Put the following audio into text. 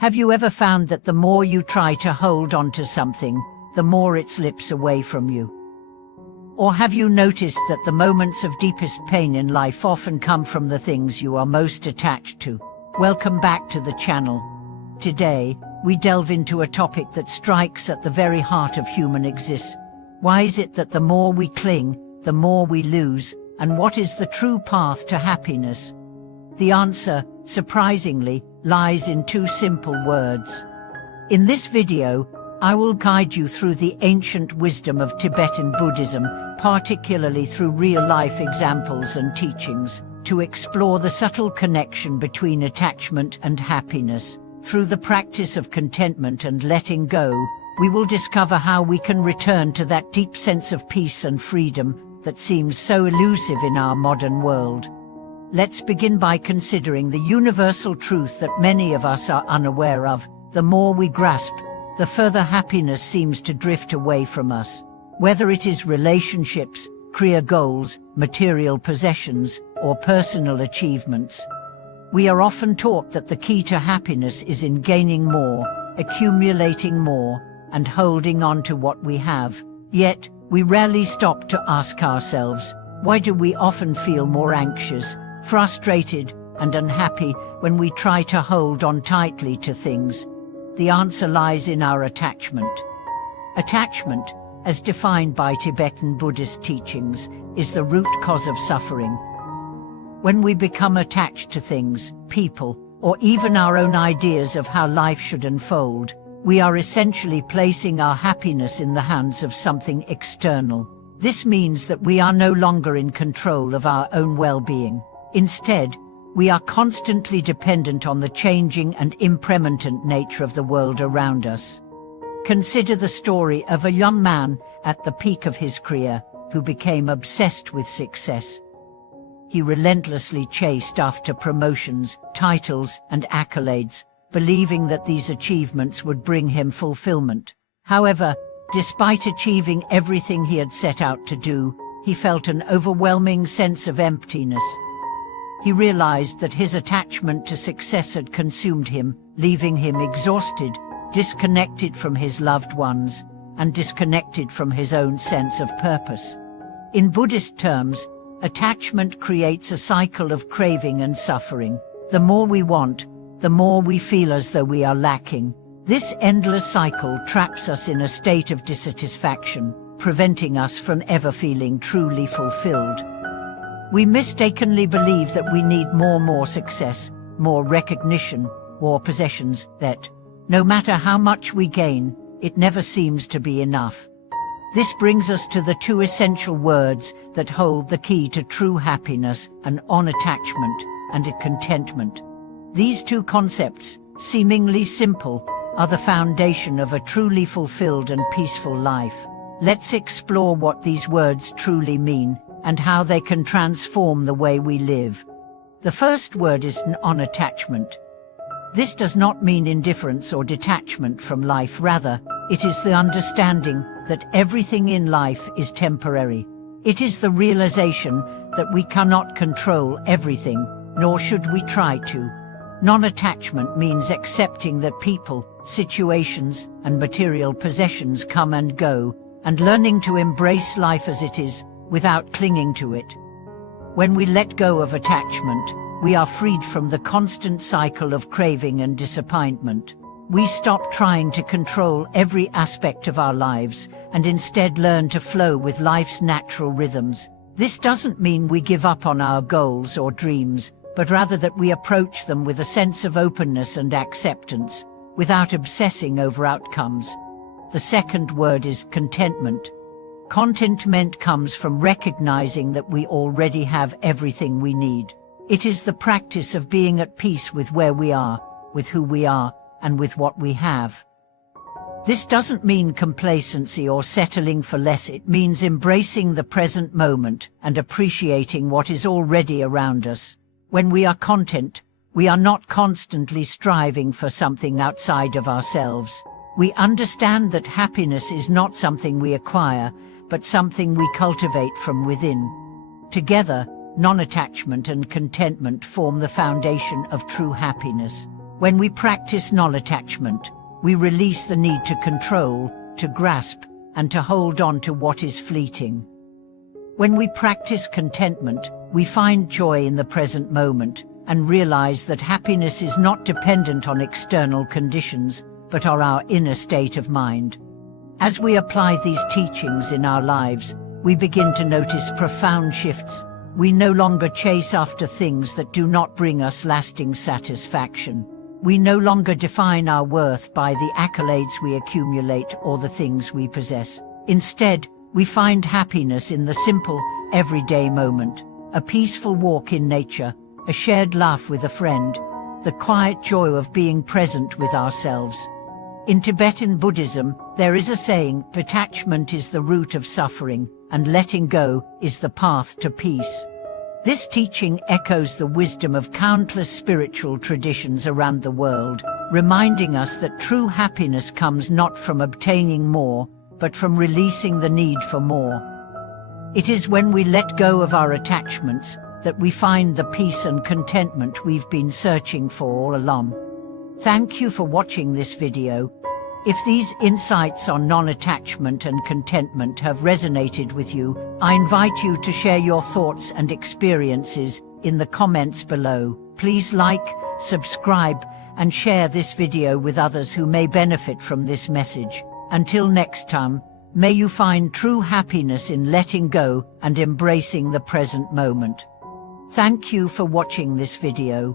Have you ever found that the more you try to hold on to something, the more it slips away from you? Or have you noticed that the moments of deepest pain in life often come from the things you are most attached to? Welcome back to the channel. Today, we delve into a topic that strikes at the very heart of human existence. Why is it that the more we cling, the more we lose, and what is the true path to happiness? The answer, surprisingly, lies in two simple words. In this video, I will guide you through the ancient wisdom of Tibetan Buddhism, particularly through real-life examples and teachings, to explore the subtle connection between attachment and happiness. Through the practice of contentment and letting go, we will discover how we can return to that deep sense of peace and freedom that seems so elusive in our modern world. Let's begin by considering the universal truth that many of us are unaware of. The more we grasp, the further happiness seems to drift away from us. Whether it is relationships, career goals, material possessions, or personal achievements, we are often taught that the key to happiness is in gaining more, accumulating more, and holding on to what we have. Yet, we rarely stop to ask ourselves, why do we often feel more anxious, frustrated, and unhappy when we try to hold on tightly to things? The answer lies in our attachment. Attachment, as defined by Tibetan Buddhist teachings, is the root cause of suffering. When we become attached to things, people, or even our own ideas of how life should unfold, we are essentially placing our happiness in the hands of something external. This means that we are no longer in control of our own well-being. Instead, we are constantly dependent on the changing and impermanent nature of the world around us. Consider the story of a young man at the peak of his career who became obsessed with success. He relentlessly chased after promotions, titles, and accolades, believing that these achievements would bring him fulfillment. However, despite achieving everything he had set out to do, he felt an overwhelming sense of emptiness. He realized that his attachment to success had consumed him, leaving him exhausted, disconnected from his loved ones, and disconnected from his own sense of purpose. In Buddhist terms, attachment creates a cycle of craving and suffering. The more we want, the more we feel as though we are lacking. This endless cycle traps us in a state of dissatisfaction, preventing us from ever feeling truly fulfilled. We mistakenly believe that we need more success, more recognition, more possessions, that, no matter how much we gain, it never seems to be enough. This brings us to the two essential words that hold the key to true happiness: an attachment and a contentment. These two concepts, seemingly simple, are the foundation of a truly fulfilled and peaceful life. Let's explore what these words truly mean and how they can transform the way we live. The first word is non-attachment. This does not mean indifference or detachment from life. Rather, it is the understanding that everything in life is temporary. It is the realization that we cannot control everything, nor should we try to. Non-attachment means accepting that people, situations, and material possessions come and go, and learning to embrace life as it is, without clinging to it. When we let go of attachment, we are freed from the constant cycle of craving and disappointment. We stop trying to control every aspect of our lives and instead learn to flow with life's natural rhythms. This doesn't mean we give up on our goals or dreams, but rather that we approach them with a sense of openness and acceptance, without obsessing over outcomes. The second word is contentment. Contentment comes from recognizing that we already have everything we need. It is the practice of being at peace with where we are, with who we are, and with what we have. This doesn't mean complacency or settling for less. It means embracing the present moment and appreciating what is already around us. When we are content, we are not constantly striving for something outside of ourselves. We understand that happiness is not something we acquire, but something we cultivate from within. Together, non-attachment and contentment form the foundation of true happiness. When we practice non-attachment, we release the need to control, to grasp, and to hold on to what is fleeting. When we practice contentment, we find joy in the present moment and realize that happiness is not dependent on external conditions, but on our inner state of mind. As we apply these teachings in our lives, we begin to notice profound shifts. We no longer chase after things that do not bring us lasting satisfaction. We no longer define our worth by the accolades we accumulate or the things we possess. Instead, we find happiness in the simple, everyday moment, a peaceful walk in nature, a shared laugh with a friend, the quiet joy of being present with ourselves. In Tibetan Buddhism, there is a saying, "Detachment is the root of suffering, and letting go is the path to peace." This teaching echoes the wisdom of countless spiritual traditions around the world, reminding us that true happiness comes not from obtaining more, but from releasing the need for more. It is when we let go of our attachments that we find the peace and contentment we've been searching for all along. Thank you for watching this video. If these insights on non-attachment and contentment have resonated with you, I invite you to share your thoughts and experiences in the comments below. Please like, subscribe, and share this video with others who may benefit from this message. Until next time, may you find true happiness in letting go and embracing the present moment. Thank you for watching this video.